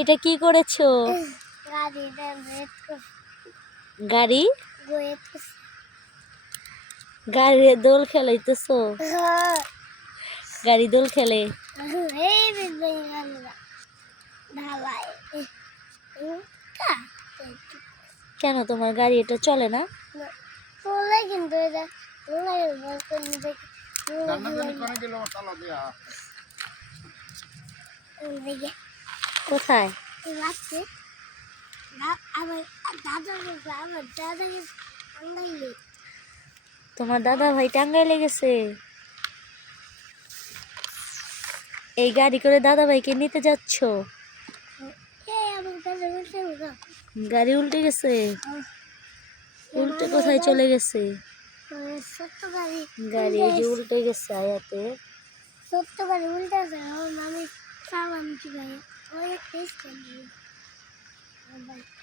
এটা কি করেছ? গাড়ি? গাড়ি দোল খেলাইতেছো? গাড়ি দোল খেলে? কেন তোমার গাড়ি এটা চলে না? কিন্তু কোথায়? তোমার দাদা ভাই টাঙ্গাইলে গেছে? এই গাড়ি করে দাদা ভাইকে নিতে যাচ্ছ? গাড়ি উল্টে গেছে? উল্টে কোথায় চলে গেছে? গাড়ি গাড়ি যে উল্টে গেছে আয়াতে। সত্য গাড়ি উল্টে আমার মামি সালাম কি ভাই ওই টেস্ট করি